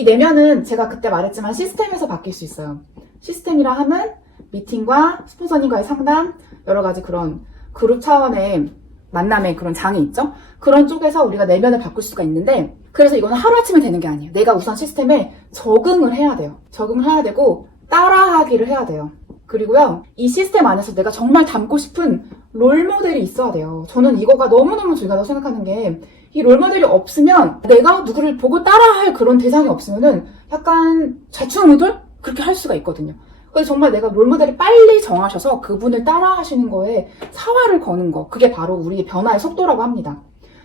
이 내면은 제가 그때 말했지만 시스템에서 바뀔 수 있어요. 시스템이라 함은 미팅과 스폰서님과의 상담, 여러 가지 그런 그룹 차원의 만남의 그런 장이 있죠. 그런 쪽에서 우리가 내면을 바꿀 수가 있는데, 그래서 이거는 하루아침에 되는 게 아니에요. 내가 우선 시스템에 적응을 해야 돼요. 적응을 해야 되고 따라하기를 해야 돼요. 그리고요, 이 시스템 안에서 내가 정말 닮고 싶은 롤모델이 있어야 돼요. 저는 이거가 너무너무 중요하다고 생각하는 게, 이 롤모델이 없으면 내가 누구를 보고 따라할 그런 대상이 없으면은 약간 좌충우돌? 그렇게 할 수가 있거든요. 그래서 정말 내가 롤모델이 빨리 정하셔서 그분을 따라 하시는 거에 사활을 거는 거, 그게 바로 우리의 변화의 속도라고 합니다.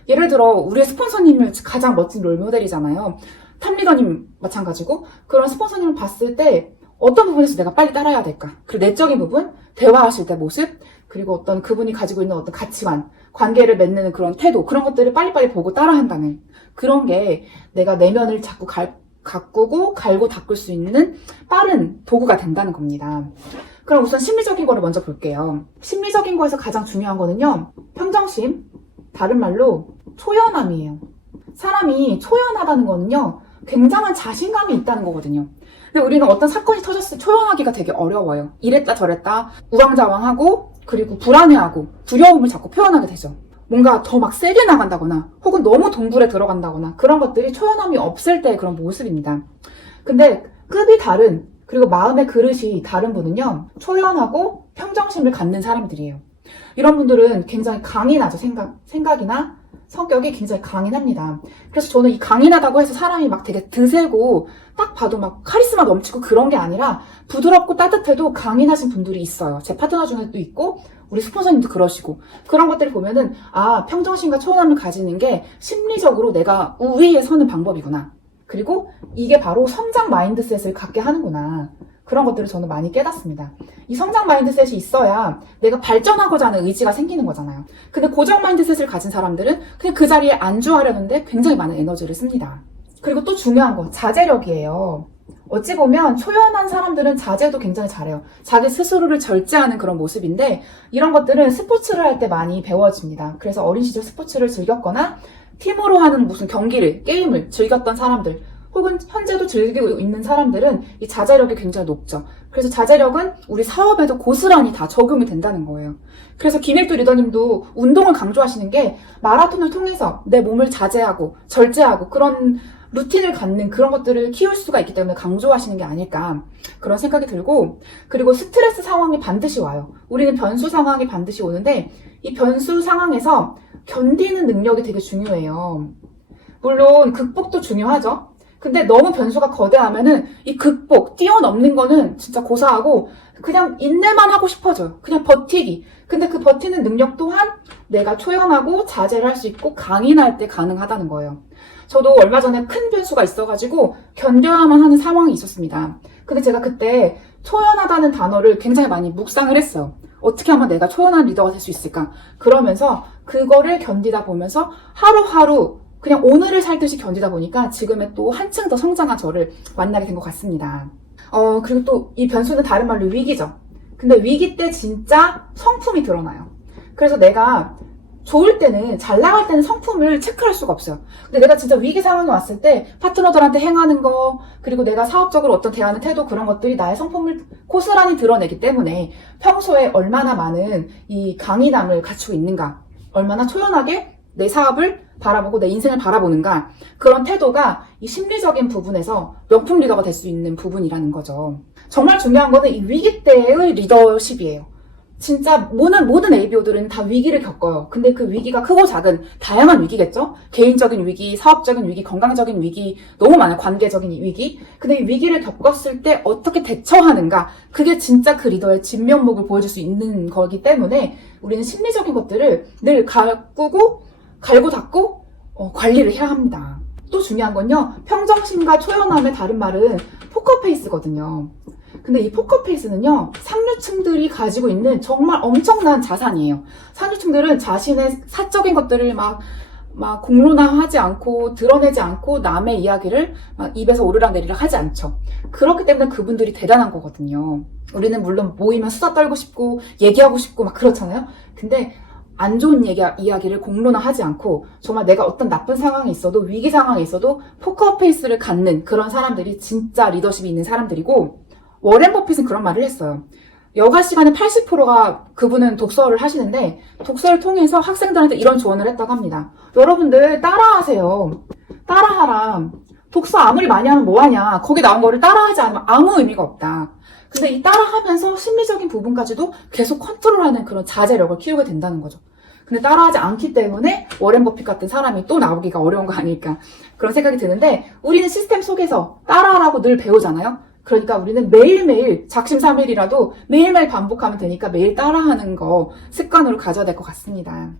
예를 들어 우리의 스폰서님을 가장 멋진 롤모델이잖아요. 탑리더님 마찬가지고, 그런 스폰서님을 봤을 때 어떤 부분에서 내가 빨리 따라야 될까? 그리고 내적인 부분, 대화하실 때 모습, 그리고 어떤 그분이 가지고 있는 어떤 가치관, 관계를 맺는 그런 태도, 그런 것들을 빨리빨리 보고 따라한다는 그런 게 내가 내면을 자꾸 가꾸고 갈고 닦을 수 있는 빠른 도구가 된다는 겁니다. 그럼 우선 심리적인 거를 먼저 볼게요. 심리적인 거에서 가장 중요한 거는요, 평정심, 다른 말로 초연함이에요. 사람이 초연하다는 거는요, 굉장한 자신감이 있다는 거거든요. 근데 우리는 어떤 사건이 터졌을 때 초연하기가 되게 어려워요. 이랬다 저랬다 우왕좌왕하고, 그리고 불안해하고 두려움을 자꾸 표현하게 되죠. 뭔가 더 막 세게 나간다거나 혹은 너무 동굴에 들어간다거나 그런 것들이 초연함이 없을 때의 그런 모습입니다. 근데 급이 다른, 그리고 마음의 그릇이 다른 분은요, 초연하고 평정심을 갖는 사람들이에요. 이런 분들은 굉장히 강인하죠. 생각이나 성격이 굉장히 강인합니다. 그래서 저는 이 강인하다고 해서 사람이 막 되게 드세고 딱 봐도 막 카리스마 넘치고 그런 게 아니라 부드럽고 따뜻해도 강인하신 분들이 있어요. 제 파트너 중에도 있고 우리 스폰서님도 그러시고, 그런 것들을 보면은 아, 평정심과 초연함을 가지는 게 심리적으로 내가 우위에 서는 방법이구나. 그리고 이게 바로 성장 마인드셋을 갖게 하는구나. 그런 것들을 저는 많이 깨닫습니다. 이 성장 마인드셋이 있어야 내가 발전하고자 하는 의지가 생기는 거잖아요. 근데 고정 마인드셋을 가진 사람들은 그냥 그 자리에 안주하려는데 굉장히 많은 에너지를 씁니다. 그리고 또 중요한 거, 자제력이에요. 어찌 보면 초연한 사람들은 자제도 굉장히 잘해요. 자기 스스로를 절제하는 그런 모습인데, 이런 것들은 스포츠를 할 때 많이 배워집니다. 그래서 어린 시절 스포츠를 즐겼거나 팀으로 하는 무슨 경기를, 게임을 즐겼던 사람들, 혹은 현재도 즐기고 있는 사람들은 이 자제력이 굉장히 높죠. 그래서 자제력은 우리 사업에도 고스란히 다 적용이 된다는 거예요. 그래서 김일두 리더님도 운동을 강조하시는 게 마라톤을 통해서 내 몸을 자제하고 절제하고 그런 루틴을 갖는 그런 것들을 키울 수가 있기 때문에 강조하시는 게 아닐까, 그런 생각이 들고, 그리고 스트레스 상황이 반드시 와요. 우리는 변수 상황이 반드시 오는데 이 변수 상황에서 견디는 능력이 되게 중요해요. 물론 극복도 중요하죠. 근데 너무 변수가 거대하면은 이 극복, 뛰어넘는 거는 진짜 고사하고 그냥 인내만 하고 싶어져요. 그냥 버티기. 근데 그 버티는 능력 또한 내가 초연하고 자제를 할 수 있고 강인할 때 가능하다는 거예요. 저도 얼마 전에 큰 변수가 있어가지고 견뎌야만 하는 상황이 있었습니다. 근데 제가 그때 초연하다는 단어를 굉장히 많이 묵상을 했어요. 어떻게 하면 내가 초연한 리더가 될 수 있을까? 그러면서 그거를 견디다 보면서 하루하루 그냥 오늘을 살듯이 견디다 보니까 지금의 또 한층 더 성장한 저를 만나게 된 것 같습니다. 그리고 또 이 변수는 다른 말로 위기죠. 근데 위기 때 진짜 성품이 드러나요. 그래서 내가 좋을 때는, 잘 나갈 때는 성품을 체크할 수가 없어요. 근데 내가 진짜 위기 상황이 왔을 때 파트너들한테 행하는 거, 그리고 내가 사업적으로 어떤 대하는 태도, 그런 것들이 나의 성품을 고스란히 드러내기 때문에 평소에 얼마나 많은 이 강인함을 갖추고 있는가, 얼마나 초연하게 내 사업을 바라보고 내 인생을 바라보는가, 그런 태도가 이 심리적인 부분에서 명품 리더가 될 수 있는 부분이라는 거죠. 정말 중요한 거는 이 위기 때의 리더십이에요. 진짜 모든 ABO들은 다 위기를 겪어요. 근데 그 위기가 크고 작은 다양한 위기겠죠? 개인적인 위기, 사업적인 위기, 건강적인 위기, 너무 많아요. 관계적인 위기. 근데 이 위기를 겪었을 때 어떻게 대처하는가, 그게 진짜 그 리더의 진면목을 보여줄 수 있는 거기 때문에 우리는 심리적인 것들을 늘 가꾸고 갈고 닦고 관리를 해야 합니다. 또 중요한 건요, 평정심과 초연함의 다른 말은 포커페이스거든요. 근데 이 포커페이스는요, 상류층들이 가지고 있는 정말 엄청난 자산이에요. 상류층들은 자신의 사적인 것들을 막 공론화하지 않고 드러내지 않고 남의 이야기를 막 입에서 오르락내리락 하지 않죠. 그렇기 때문에 그분들이 대단한 거거든요. 우리는 물론 모이면 수다 떨고 싶고 얘기하고 싶고 막 그렇잖아요. 근데 안 좋은 이야기를 공론화하지 않고 정말 내가 어떤 나쁜 상황이 있어도 위기 상황이 있어도 포커페이스를 갖는 그런 사람들이 진짜 리더십이 있는 사람들이고 워렌 버핏은 그런 말을 했어요. 여가 시간의 80%가 그분은 독서를 하시는데 독서를 통해서 학생들한테 이런 조언을 했다고 합니다. 여러분들 따라하세요. 따라하라. 독서 아무리 많이 하면 뭐하냐. 거기 나온 거를 따라하지 않으면 아무 의미가 없다. 근데 이 따라하면서 심리적인 부분까지도 계속 컨트롤하는 그런 자제력을 키우게 된다는 거죠. 근데 따라하지 않기 때문에 워렌 버핏 같은 사람이 또 나오기가 어려운 거 아닐까 그런 생각이 드는데 우리는 시스템 속에서 따라하라고 늘 배우잖아요. 그러니까 우리는 매일매일 작심삼일이라도 매일매일 반복하면 되니까 매일 따라하는 거 습관으로 가져야 될 것 같습니다.